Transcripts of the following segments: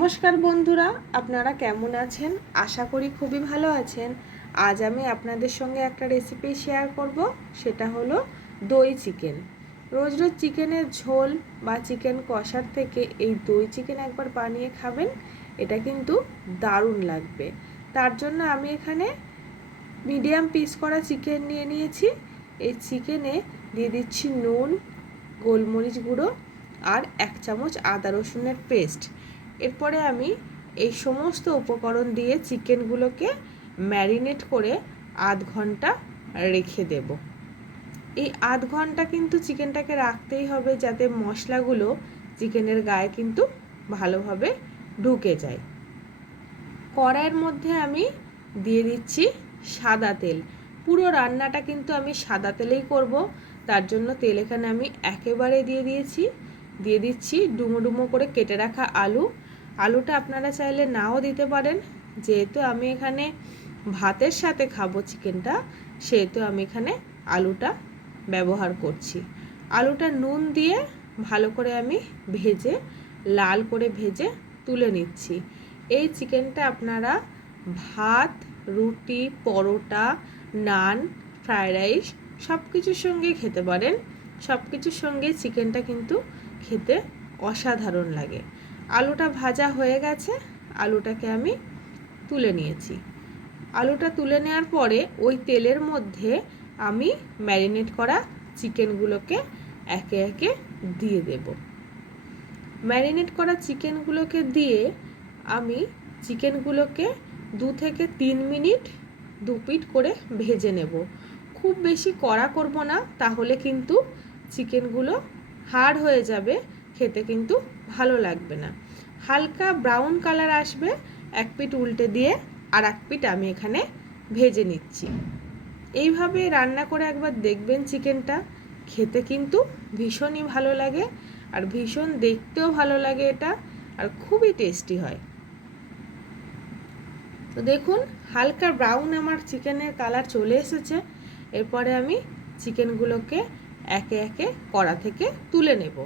নমস্কার বন্ধুরা, আপনারা কেমন আছেন? আশা করি খুবই ভালো আছেন। আজ আমি আপনাদের সঙ্গে একটা রেসিপি শেয়ার করব, সেটা হলো দই চিকেন রোজ রোজ চিকেনের ঝোল বা চিকেন কষার থেকে এই দই চিকেন একবার বানিয়ে খাবেন, এটা কিন্তু দারুণ লাগবে। তার জন্য আমি এখানে মিডিয়াম পিস করা চিকেন নিয়ে নিয়েছি। এই চিকেনে দিয়ে দিচ্ছি নুন, গোলমরিচ গুঁড়ো আর এক চামচ আদা রসুনের পেস্ট এরপরে আমি এই সমস্ত উপকরণ দিয়ে চিকেনগুলোকে ম্যারিনেট করে আধ ঘণ্টা রেখে দেব। এই আধ ঘণ্টা কিন্তু চিকেনটাকে রাখতেই হবে যাতে মশলাগুলো চিকেনের গায়ে কিন্তু ভালোভাবে ঢুকে যায়। কড়াইয়ের মধ্যে আমি দিয়ে দিচ্ছি সাদা তেল। পুরো রান্নাটা কিন্তু আমি সাদা তেলেই করব। তার জন্য তেল এখানে আমি একেবারে দিয়ে দিয়েছি। দিয়ে দিচ্ছি ডুমো ডুমো করে কেটে রাখা আলু। আলুটা আপনারা চাইলে নাও দিতে পারেন। যেহেতু আমি এখানে ভাতের সাথে খাব চিকেনটা, সেহেতু আমি এখানে আলুটা ব্যবহার করছি। আলুটা নুন দিয়ে ভালো করে আমি ভেজে, লাল করে ভেজে তুলে নিচ্ছি। এই চিকেনটা আপনারা ভাত, রুটি, পরোটা, নান ফ্রায়েড রাইস সব কিছুর সঙ্গে খেতে পারেন। সব কিছুর সঙ্গে চিকেনটা কিন্তু খেতে অসাধারণ লাগে। আলুটা ভাজা হয়ে গেছে, আলুটাকে আমি তুলে নিয়েছি। আলুটা তুলে নেওয়ার পরে ওই তেলের মধ্যে আমি ম্যারিনেট করা চিকেনগুলোকে একে একে দিয়ে দেব। ম্যারিনেট করা চিকেনগুলোকে দিয়ে আমি চিকেনগুলোকে দু থেকে তিন মিনিট দু পিট করে ভেজে নেব। খুব বেশি কড়া করব না, তাহলে কিন্তু চিকেনগুলো হার্ড হয়ে যাবে খেতে কিন্তু ভালো লাগবে না। হালকা ব্রাউন কালার আসবে, এক পিঠ উল্টে দিয়ে আর এক পিঠ আমি এখানে ভেজে নিচ্ছি। এইভাবে রান্না করে একবার দেখবেন চিকেনটা। খেতে কিন্তু ভীষণই ভালো লাগে আর ভীষণ দেখতেও ভালো লাগে এটা আর খুবই টেস্টি হয়। তো দেখুন, হালকা ব্রাউন আমার চিকেনের কালার চলে এসেছে। এরপরে আমি চিকেনগুলোকে একে একে কড়া থেকে তুলে নেব।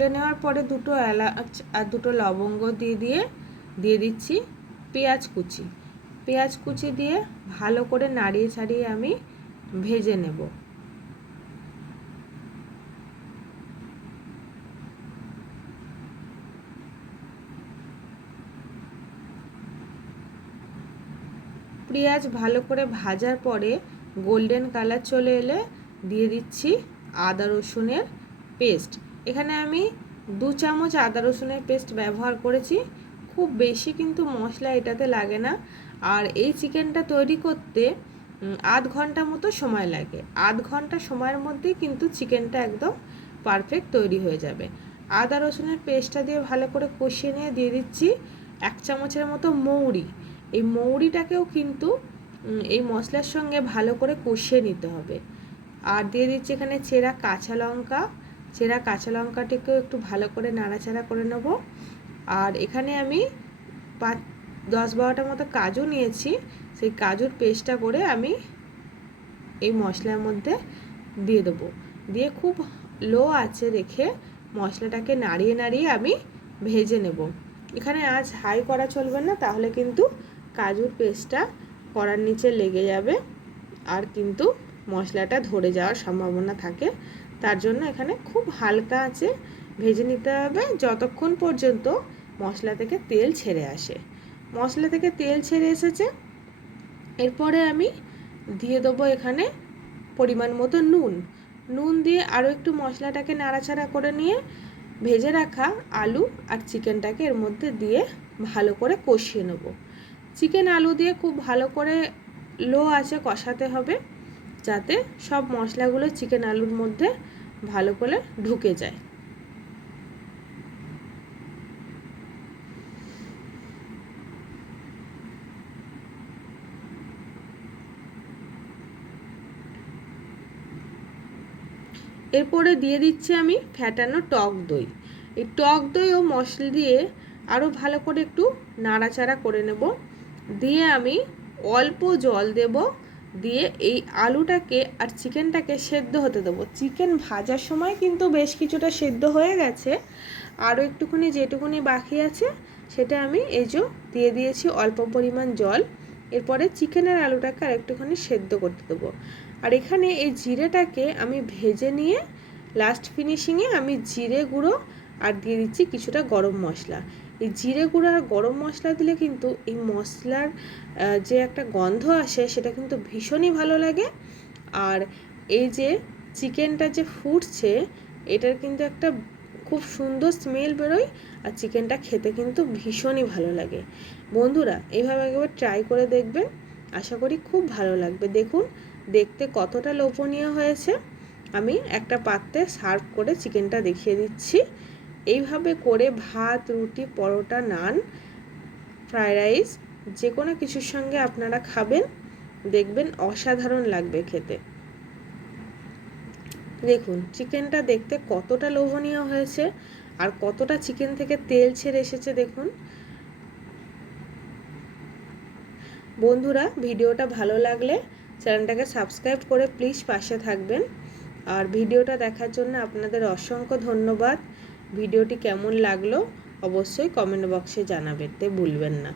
তুলে নেওয়ার পরে দুটো এলাচ আর দুটো লবঙ্গ দিয়ে দিয়ে দিয়ে দিচ্ছি পেঁয়াজ কুচি। পেঁয়াজ কুচি দিয়ে ভালো করে নাড়িয়ে ছাড়িয়ে আমি ভেজে নেব। পেঁয়াজ ভালো করে ভাজার পরে গোল্ডেন কালার চলে এলে দিয়ে দিচ্ছি আদা রসুনের পেস্ট। এখানে আমি দু চামচ আদা রসুনের পেস্ট ব্যবহার করেছি। খুব বেশি কিন্তু মশলা এটাতে লাগে না। আর এই চিকেনটা তৈরি করতে আধ ঘণ্টা মতো সময় লাগে। আধ ঘণ্টা সময়ের মধ্যেই কিন্তু চিকেনটা একদম পারফেক্ট তৈরি হয়ে যাবে। আদা রসুনের পেস্টটা দিয়ে ভালো করে কষিয়ে নিয়ে দিয়ে দিচ্ছি এক চামচের মতো মৌরি। এই মৌরিটাকেও কিন্তু এই মশলার সঙ্গে ভালো করে কষিয়ে নিতে হবে। আর দিয়ে দিচ্ছি এখানে চেরা কাঁচা লঙ্কা। চেরা কাঁচা লঙ্কাটিকেও একটু ভালো করে নাড়াচাড়া করে নেব। আর এখানে আমি পাঁচ, দশ বারোটার মতো কাজু নিয়েছি। সেই কাজুর পেস্টটা করে আমি এই মশলার মধ্যে দিয়ে দেবো। দিয়ে খুব লো আছে রেখে মশলাটাকে নাড়িয়ে নাড়িয়ে আমি ভেজে নেব। এখানে আজ হাই করা চলবে না, তাহলে কিন্তু কাজুর পেস্টটা কড়ার নিচে লেগে যাবে। আর কিন্তু মশলাটা ধরে যাওয়ার সম্ভাবনা থাকে। তার জন্য এখানে খুব হালকা আছে। ভেজে নিতে হবে যতক্ষণ পর্যন্ত মশলা থেকে তেল ছেড়ে আসে। মশলা থেকে তেল ছেড়ে এসেছে। এরপরে আমি দিয়ে দেবো এখানে পরিমাণ মতো নুন। নুন দিয়ে আরও একটু মশলাটাকে নাড়াচাড়া করে নিয়ে ভেজে রাখা আলু আর চিকেনটাকে এর মধ্যে দিয়ে ভালো করে কষিয়ে নেব। চিকেন আলু দিয়ে খুব ভালো করে লো আছে কষাতে হবে। যাতে সব মশলাগুলো চিকেন আলুর মধ্যে ভালো করে ঢুকে যায়। এরপরে দিয়ে দিচ্ছি আমি ফ্যাটানো টক দই। এই টক দই ও মশলা দিয়ে আরও ভালো করে একটু নাড়াচাড়া করে নেব। দিয়ে আমি অল্প জল দেব দিয়ে এই আলুটাকে আর চিকেনটাকে সেদ্ধ হতে দেবো। চিকেন ভাজার সময় কিন্তু বেশ কিছুটা সেদ্ধ হয়ে গেছে। আরও একটুখানি যেটুকুনি বাকি আছে, সেটা আমি এই যে দিয়ে দিয়েছি অল্প পরিমাণ জল। এরপরে চিকেনের আলুটাকে আর একটুখানি সেদ্ধ করতে দেবো। আর এখানে এই জিরেটাকে আমি ভেজে নিয়ে লাস্ট ফিনিশিংয়ে আমি জিরে গুঁড়ো আর দিয়ে দিচ্ছি কিছুটা গরম মশলা। এই জিরে গুঁড়ো আর গরম মশলা দিলে কিন্তু এই মশলার যে একটা গন্ধ আসে সেটা কিন্তু ভীষণই ভালো লাগে। আর এই যে চিকেনটা যে ফুটছে, এটার কিন্তু একটা খুব সুন্দর স্মেল বেরোয় আর চিকেনটা খেতে কিন্তু ভীষণই ভালো লাগে। বন্ধুরা এইভাবে একবার ট্রাই করে দেখবেন। আশা করি খুব ভালো লাগবে। দেখুন, দেখতে কতটা লোভনীয় হয়েছে। আমি একটা পাত্রে সার্ভ করে চিকেনটা দেখিয়ে দিচ্ছি। এইভাবে করে ভাত, রুটি, পরোটা, নান ফ্রায়েড রাইস, যে কোনো কিছুর সঙ্গে আপনারা খাবেন। দেখবেন অসাধারণ লাগবে খেতে। দেখুন, চিকেনটা দেখতে কতটা লোভনীয় হয়েছে আর কতটা চিকেন থেকে তেল ছেড়ে এসেছে, দেখুন। বন্ধুরা, ভিডিওটা ভালো লাগলে চ্যানেলটাকে সাবস্ক্রাইব করে প্লিজ পাশে থাকবেন। আর ভিডিওটা দেখার জন্য আপনাদের অসংখ্য ধন্যবাদ। ভিডিওটি কেমন লাগল অবশ্যই কমেন্ট বক্সে জানাবেতে ভুলবেন না।